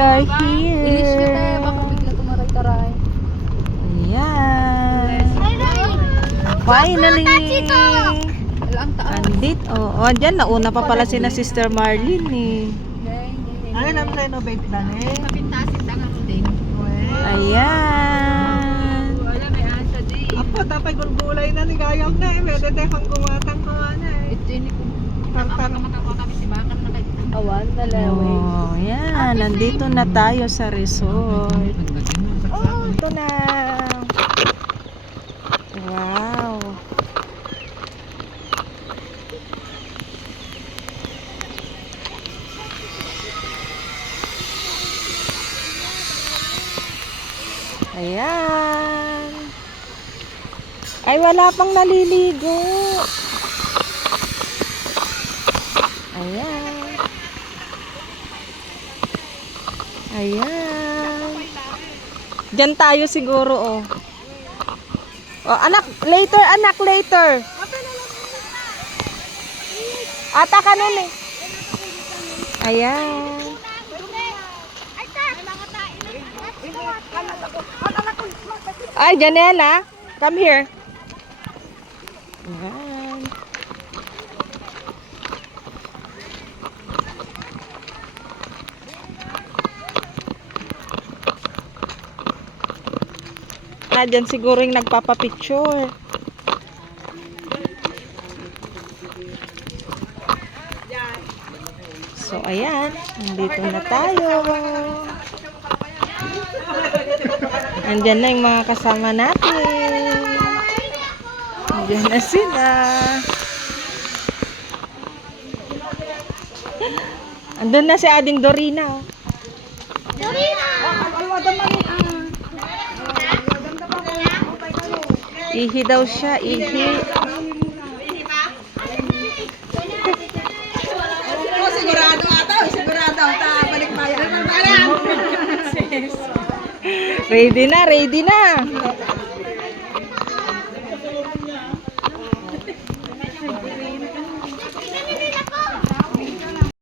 are Ilis ka tayo, here. baka bigla tumaray-taray. Ayan. Finally. Wala ang taas. Andit. Oh, dyan. Nauna pa pala si na Sister Marlene eh. Ano naman renovate na eh? Kapintasin lang ang din. Ayan. Wala, may asa din. Apo, tapay gulgulay na ni Gayam na eh. Pwede tayo pang gumatang ko na eh. Ito yun kung Tartan. makakuha kami si Bakar na kayo. Awan na Oh, yan. Nandito na tayo sa resort. Oh, ito na. Wow. Ayan. Ay, wala pang naliligo. Ayan. Ayan. Diyan tayo siguro, oh. Oh, anak, later. Ata ka nun eh. Ayan. Ay, Janela, come here. Ayan. Dyan siguro yung nagpapapicture. So, ayan. Nandito na tayo. Andyan na yung mga kasama natin. Andyan na sila. Andun na si Ading Dorina. Oh. Ihi daw siya, ihi. Sigurado ata, sigurado ata. Balik bayan. Ready na, ready na.